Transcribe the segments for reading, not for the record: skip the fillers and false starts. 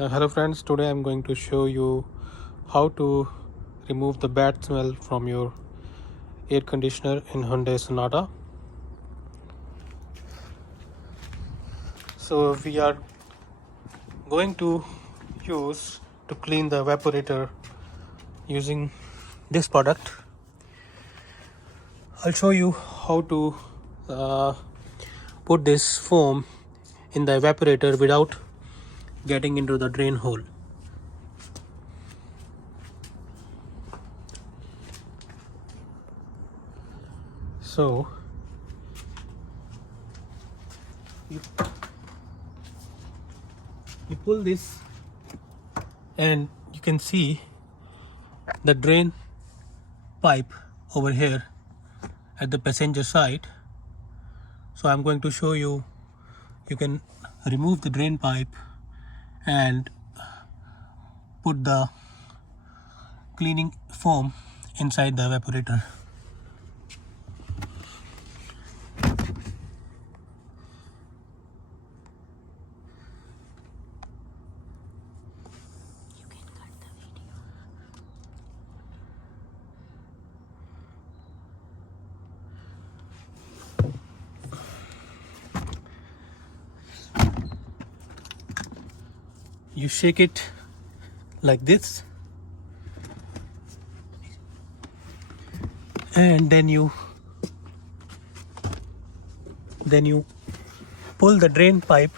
Hello friends, today I'm going to show you how to remove the bad smell from your air conditioner in Hyundai Sonata. So we are going to use to clean the evaporator using this product. I'll show you how to uh, put this foam in the evaporator without getting into the drain hole. So you pull this and you can see the drain pipe over here at the passenger side. So I'm going to show you can remove the drain pipe and put the cleaning foam inside the evaporator. You shake it like this and then you pull the drain pipe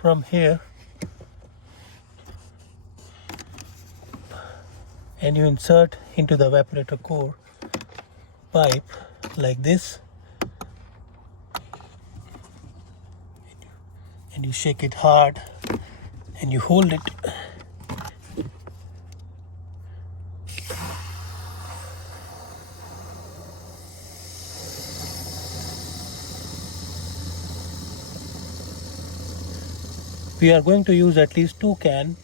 from here and you insert into the evaporator core pipe like this, and you shake it hard and you hold it. We are going to use at least 2 cans.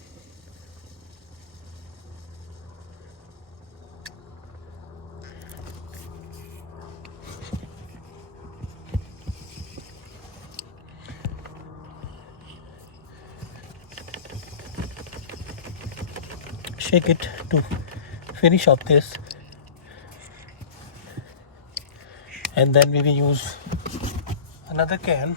Shake it to finish off this, and then we will use another can.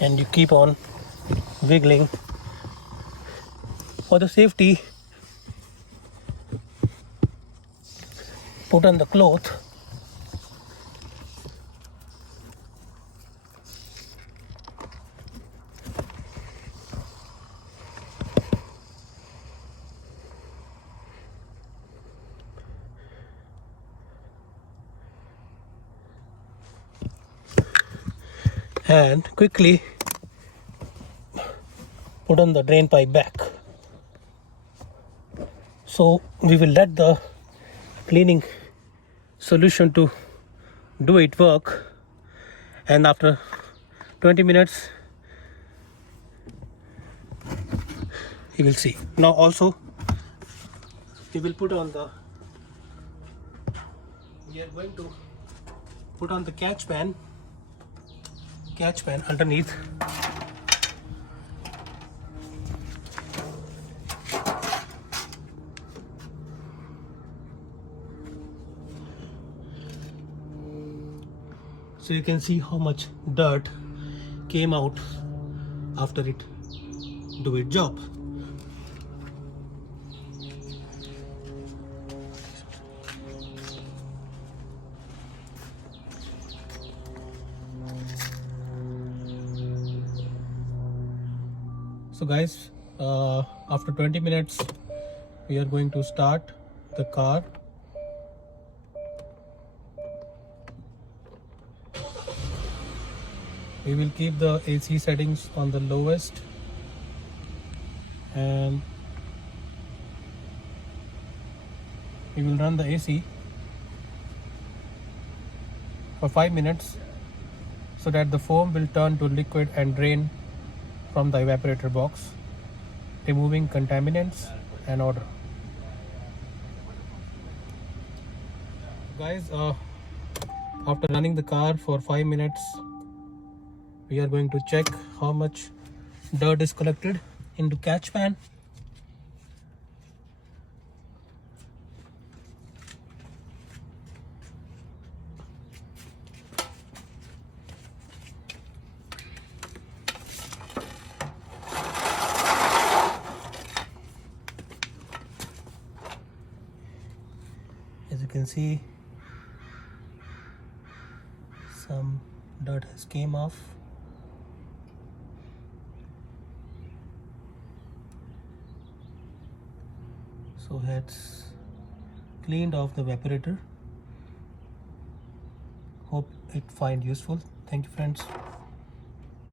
And you keep on wiggling. For the safety, put on the cloth and quickly put on the drain pipe back. So we will let the cleaning solution to do its work, and after 20 minutes you will see. Now also we are going to put on the catch pan underneath. So you can see how much dirt came out after it do its job. So guys, after 20 minutes we are going to start the car. We will keep the AC settings on the lowest and we will run the AC for 5 minutes so that the foam will turn to liquid and drain from the evaporator box, removing contaminants and odor. Guys, after running the car for 5 minutes, we are going to check how much dirt is collected into catch pan. As you can see, some dirt has came off. So it's cleaned off the evaporator. Hope it find useful. Thank you, friends.